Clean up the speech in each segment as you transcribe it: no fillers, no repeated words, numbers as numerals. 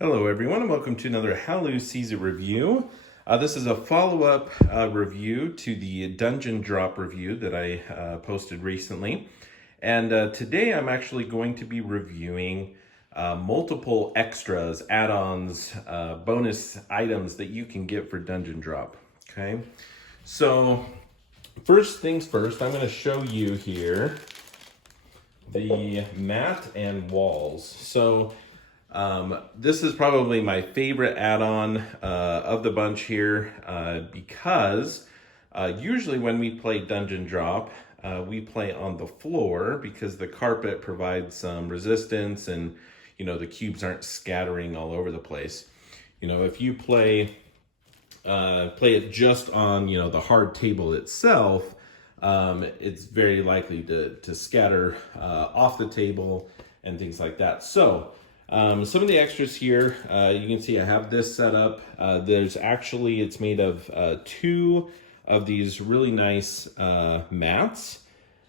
Hello everyone and welcome to another Halloween Season review. This is a follow-up review to the Dungeon Drop review that I posted recently. And today I'm actually going to be reviewing multiple extras, add-ons, bonus items that you can get for Dungeon Drop. Okay, so first things first, I'm going to show you here the mat and walls. So this is probably my favorite add-on of the bunch here because usually when we play Dungeon Drop, we play on the floor because the carpet provides some resistance and, you know, the cubes aren't scattering all over the place. You know, if you play it just on, you know, the hard table itself, it's very likely to scatter off the table and things like that. So some of the extras here, you can see I have this set up. It's made of two of these really nice mats.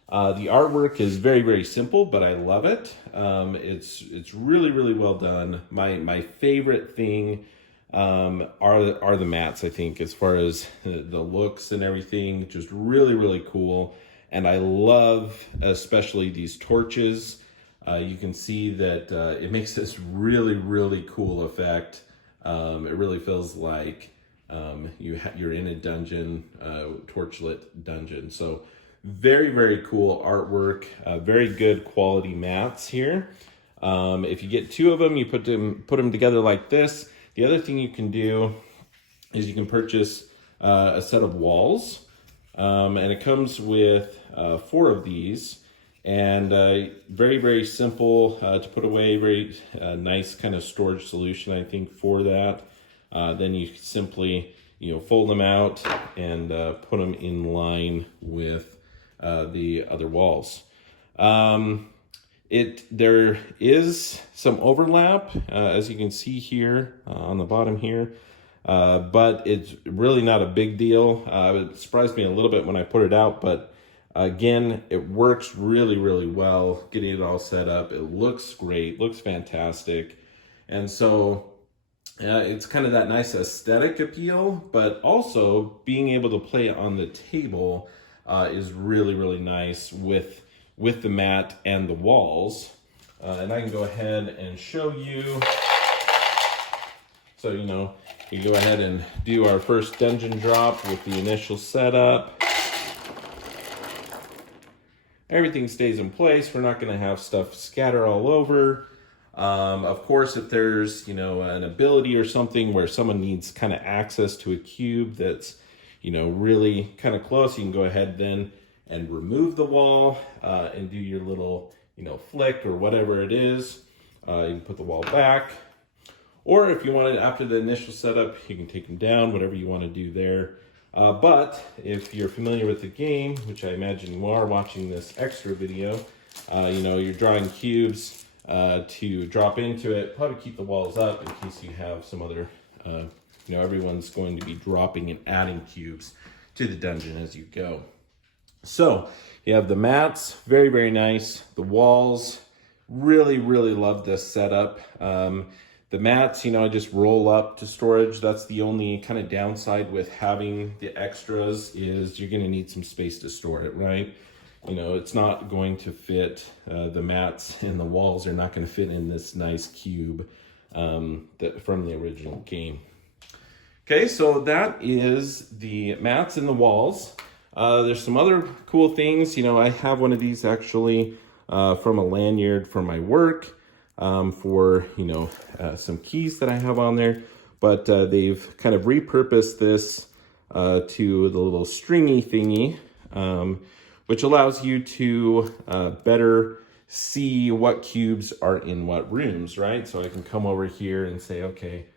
The artwork is very, very simple, but I love it. It's really, really well done. My favorite thing are the mats, I think, as far as the looks and everything. Just really, really cool. And I love especially these torches. You can see that it makes this really, really cool effect. It really feels like you're in a dungeon, torchlit dungeon. So very, very cool artwork, very good quality mats here. If you get two of them, you put them together like this. The other thing you can do is you can purchase a set of walls, and it comes with 4 of these. And very, very simple to put away, very nice kind of storage solution, I think, for that. Then you simply, fold them out and put them in line with the other walls. There is some overlap, as you can see here on the bottom here, but it's really not a big deal. It surprised me a little bit when I put it out, but again, it works really, really well getting it all set up. It looks great, looks fantastic. And so it's kind of that nice aesthetic appeal, but also being able to play it on the table is really, really nice with the mat and the walls. And I can go ahead and show you. So, you go ahead and do our first dungeon drop with the initial setup. Everything stays in place. We're not going to have stuff scatter all over. Of course, if there's, an ability or something where someone needs kind of access to a cube that's, really kind of close, you can go ahead then and remove the wall and do your little, flick or whatever it is. You can put the wall back. Or if you want it after the initial setup, you can take them down, whatever you want to do there. But if you're familiar with the game, which I imagine you are watching this extra video, you're drawing cubes to drop into it. Probably keep the walls up in case you have some other, everyone's going to be dropping and adding cubes to the dungeon as you go. So you have the mats, very, very nice. The walls, really, really love this setup. The mats, I just roll up to storage. That's the only kind of downside with having the extras is you're going to need some space to store it, right? It's not going to fit, the mats and the walls are not going to fit in this nice cube from the original game. Okay, so that is the mats and the walls. There's some other cool things. I have one of these actually from a lanyard for my work. For some keys that I have on there, but they've kind of repurposed this to the little stringy thingy, which allows you to better see what cubes are in what rooms, right? So I can come over here and say, okay,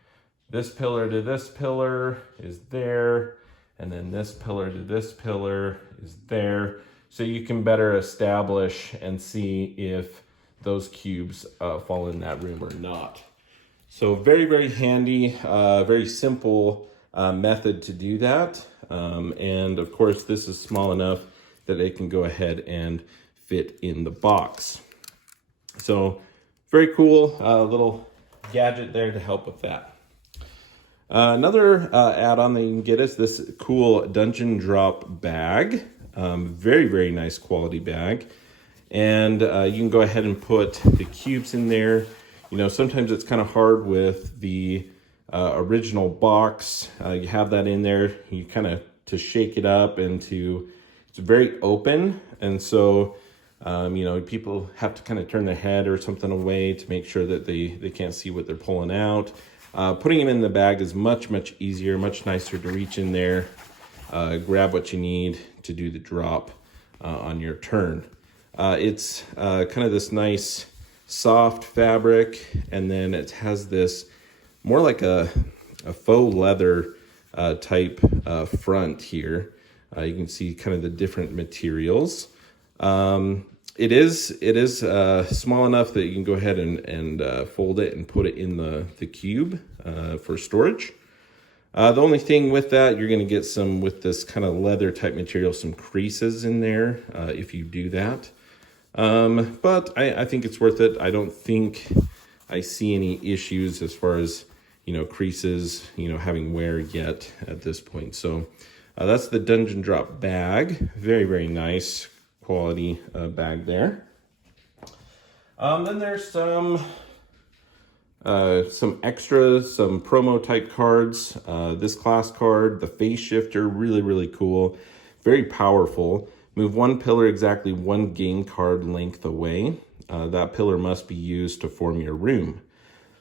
this pillar to this pillar is there, and then this pillar to this pillar is there. So you can better establish and see if those cubes fall in that room or not. So very, very handy, very simple method to do that. And of course, this is small enough that it can go ahead and fit in the box. So very cool little gadget there to help with that. Another add-on that you can get is this cool Dungeon Drop bag. Very, very nice quality bag. And you can go ahead and put the cubes in there. You know, sometimes it's kind of hard with the original box. You have that in there, you kind of to shake it up and it's very open. And so, you know, people have to kind of turn their head or something away to make sure that they can't see what they're pulling out. Putting it in the bag is much, much easier, much nicer to reach in there, grab what you need to do the drop on your turn. It's kind of this nice soft fabric, and then it has this more like a faux leather type front here. You can see kind of the different materials. It is small enough that you can go ahead and fold it and put it in the cube for storage. The only thing with that, you're going to get some, with this kind of leather type material, some creases in there if you do that. But I think it's worth it. I don't think I see any issues as far as, you know, creases, you know, having wear yet at this point. So that's the Dungeon Drop bag. Very, very nice quality bag there. Then there's some extras, some promo type cards. This class card, the Phase Shifter, really, really cool. Very powerful. Move one pillar exactly one game card length away. That pillar must be used to form your room.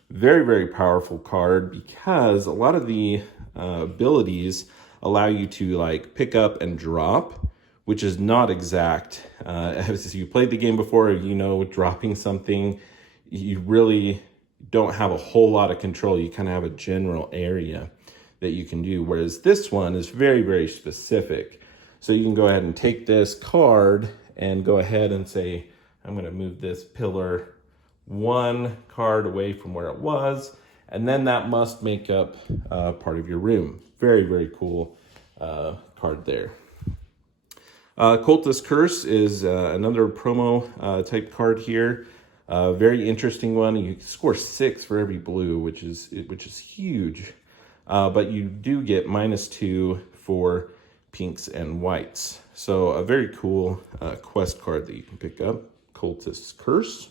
Very, very powerful card because a lot of the abilities allow you to like pick up and drop, which is not exact. As you played the game before, you know, dropping something, you really don't have a whole lot of control. You kind of have a general area that you can do, whereas this one is very, very specific. So you can go ahead and take this card and go ahead and say, I'm going to move this pillar one card away from where it was, and then that must make up part of your room. Very, very cool card there. Cultist Curse is another promo type card here. Very interesting one. You score 6 for every blue, which is huge. But you do get -2 for pinks and whites. So a very cool quest card that you can pick up, Cultist Curse.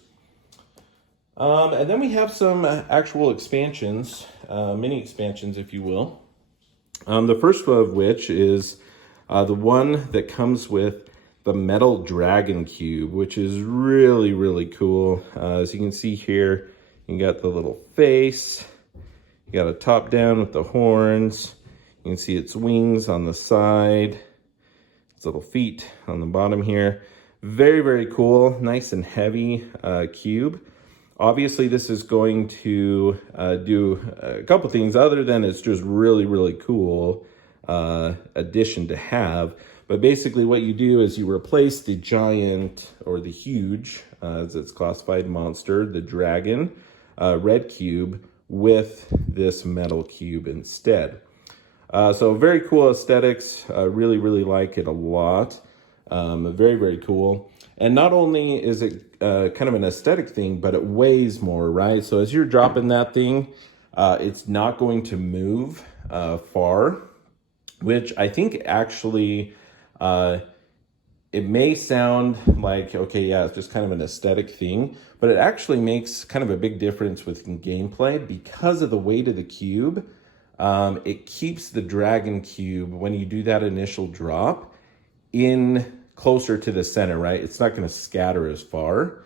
And then we have some actual expansions, mini expansions, if you will. The first of which is the one that comes with the Metal Dragon Cube, which is really, really cool. As you can see here, you got the little face. You got a top down with the horns. You can see its wings on the side. Its little feet on the bottom here. Very, very cool. Nice and heavy cube. Obviously, this is going to do a couple things other than it's just really, really cool addition to have. But basically what you do is you replace the giant, or the huge, as it's classified, monster, the dragon, red cube, with this metal cube instead. So very cool aesthetics. Really, really like it a lot. Very, very cool. And not only is it kind of an aesthetic thing, but it weighs more, right? So as you're dropping that thing, it's not going to move far, which I think actually, it may sound like, okay, yeah, it's just kind of an aesthetic thing, but it actually makes kind of a big difference with gameplay because of the weight of the cube. It keeps the dragon cube, when you do that initial drop, in closer to the center, right? It's not going to scatter as far.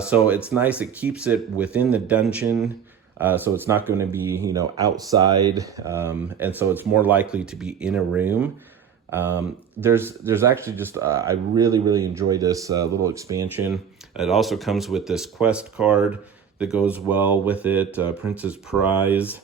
So it's nice. It keeps it within the dungeon. So it's not going to be, you know, outside. And so it's more likely to be in a room. There's actually just, I really, really enjoy this little expansion. It also comes with this quest card that goes well with it. Prince's Prize.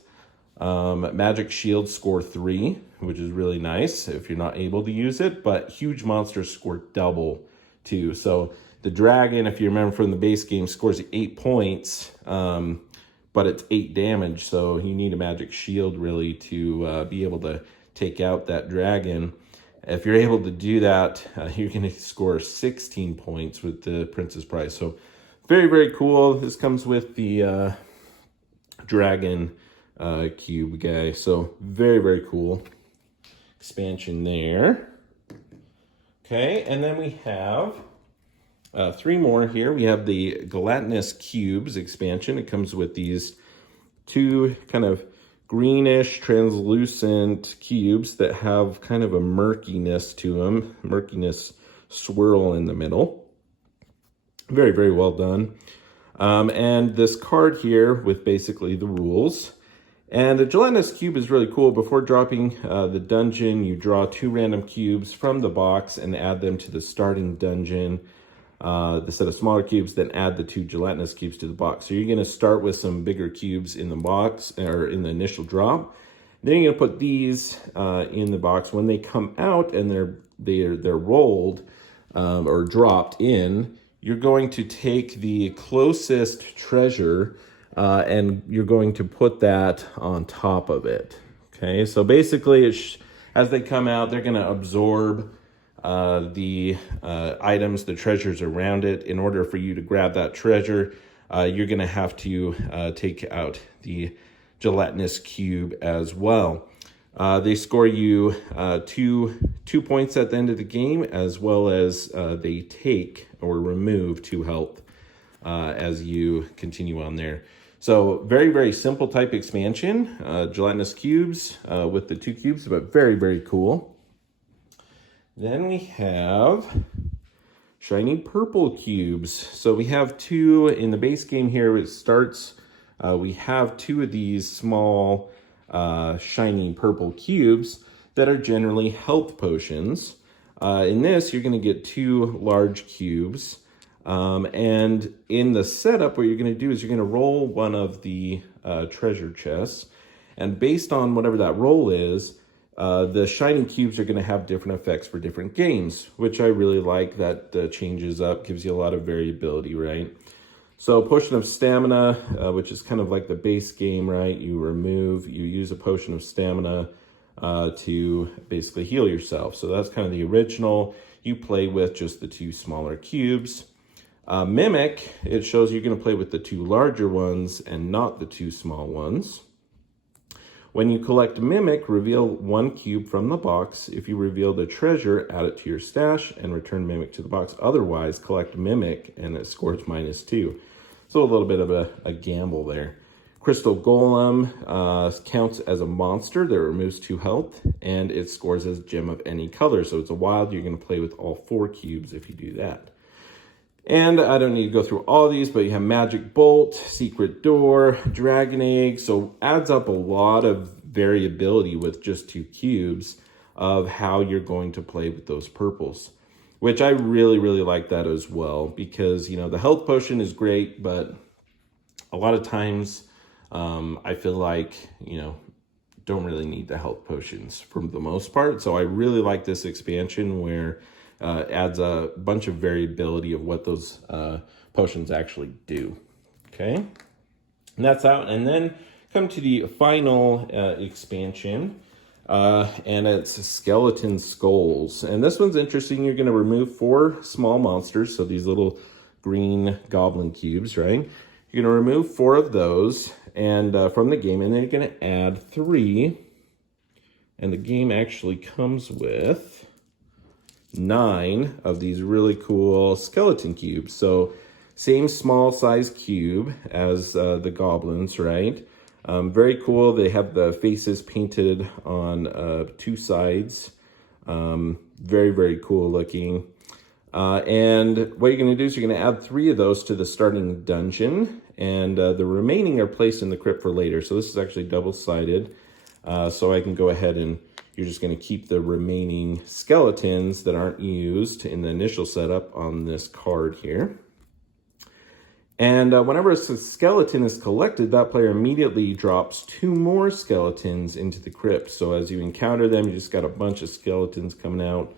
Magic Shield score 3, which is really nice if you're not able to use it, but huge monsters score double too. So the dragon, if you remember from the base game, scores 8 points, but it's 8 damage. So you need a Magic Shield really to be able to take out that dragon. If you're able to do that, you're going to score 16 points with the Prince's Prize. So very, very cool. This comes with the dragon cube guy. So very, very cool expansion there. Okay, and then we have 3 more here. We have the Gelatinous Cubes expansion. It comes with these 2 kind of greenish translucent cubes that have kind of a murkiness to them, murkiness swirl in the middle. Very, very well done. And this card here with basically the rules. And the Gelatinous Cube is really cool. Before dropping the dungeon, you draw 2 random cubes from the box and add them to the starting dungeon. The set of smaller cubes, then add the 2 gelatinous cubes to the box. So you're going to start with some bigger cubes in the box, or in the initial drop. Then you're going to put these in the box. When they come out and they're rolled or dropped in, you're going to take the closest treasure and you're going to put that on top of it. Okay, so basically, as they come out, they're going to absorb the items, the treasures around it. In order for you to grab that treasure, you're going to have to take out the gelatinous cube as well. They score you two points at the end of the game, as well as they take or remove 2 health as you continue on there. So very, very simple type expansion, gelatinous cubes with the 2 cubes, but very, very cool. Then we have shiny purple cubes. So we have 2 in the base game here. It starts, we have 2 of these small shiny purple cubes that are generally health potions. In this, you're going to get 2 large cubes. And in the setup, what you're going to do is you're going to roll one of the treasure chests. And based on whatever that roll is, the shiny cubes are going to have different effects for different games, which I really like. That changes up, gives you a lot of variability, right? So Potion of Stamina, which is kind of like the base game, right? You use a Potion of Stamina to basically heal yourself. So that's kind of the original. You play with just the 2 smaller cubes. Mimic, it shows you're going to play with the 2 larger ones and not the 2 small ones. When you collect Mimic, reveal 1 cube from the box. If you reveal the treasure, add it to your stash and return Mimic to the box. Otherwise, collect Mimic and it scores -2. So a little bit of a gamble there. Crystal Golem counts as a monster that removes 2 health, and it scores as gem of any color. So it's a wild. You're going to play with all 4 cubes if you do that. And I don't need to go through all these, but you have Magic Bolt, Secret Door, Dragon Egg. So adds up a lot of variability with just 2 cubes of how you're going to play with those purples, which I really, really like that as well, because, you know, the health potion is great, but a lot of times I feel like, you know, don't really need the health potions for the most part. So I really like this expansion where adds a bunch of variability of what those potions actually do. Okay, and that's out. And then come to the final expansion, and it's Skeleton Skulls. And this one's interesting. You're going to remove 4 small monsters, so these little green goblin cubes, right? You're going to remove 4 of those and from the game, and then you're going to add 3. And the game actually comes with 9 of these really cool skeleton cubes. So same small size cube as the goblins, right? Very cool. They have the faces painted on 2 sides. Very, very cool looking. And what you're going to do is you're going to add 3 of those to the starting dungeon, and the remaining are placed in the crypt for later. So this is actually double-sided. So I can go ahead and you're just going to keep the remaining skeletons that aren't used in the initial setup on this card here. And whenever a skeleton is collected, that player immediately drops 2 more skeletons into the crypt. So as you encounter them, you just got a bunch of skeletons coming out.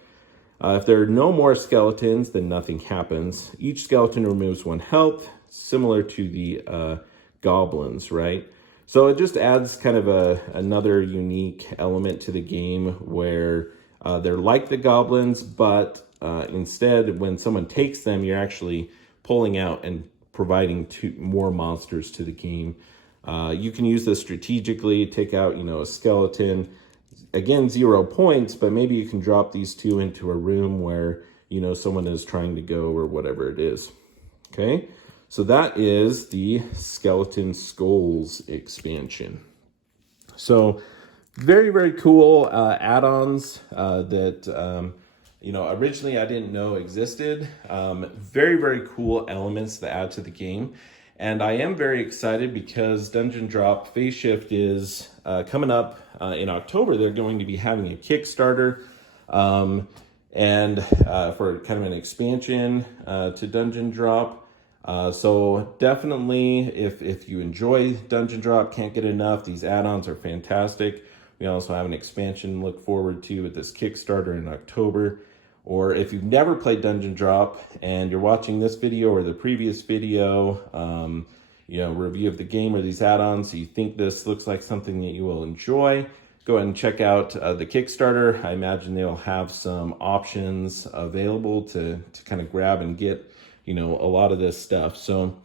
If there are no more skeletons, then nothing happens. Each skeleton removes 1 health, similar to the goblins, right? So it just adds kind of another unique element to the game where they're like the goblins, but instead, when someone takes them, you're actually pulling out and providing 2 more monsters to the game. You can use this strategically, take out, you know, a skeleton. Again, 0 points, but maybe you can drop these 2 into a room where, you know, someone is trying to go or whatever it is. Okay, so that is the Skeleton Skulls expansion. So very, very cool add-ons that, you know, originally I didn't know existed. Very, very cool elements to add to the game. And I am very excited because Dungeon Drop Phase Shift is coming up in October. They're going to be having a Kickstarter and for kind of an expansion to Dungeon Drop. So definitely, if you enjoy Dungeon Drop, can't get enough, these add-ons are fantastic. We also have an expansion to look forward to with this Kickstarter in October. Or if you've never played Dungeon Drop and you're watching this video or the previous video, you know, review of the game or these add-ons, you think this looks like something that you will enjoy, go ahead and check out the Kickstarter. I imagine they'll have some options available to kind of grab and get, you know, a lot of this stuff. So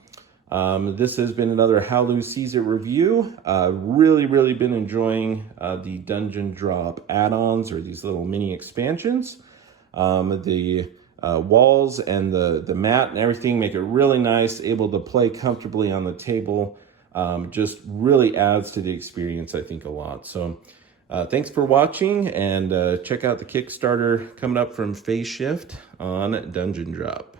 this has been another How Lou Sees It review. Really been enjoying the Dungeon Drop add-ons or these little mini expansions. The walls and the mat and everything make it really nice, able to play comfortably on the table. Just really adds to the experience, I think, a lot. So thanks for watching, and check out the Kickstarter coming up from Phase Shift on Dungeon Drop.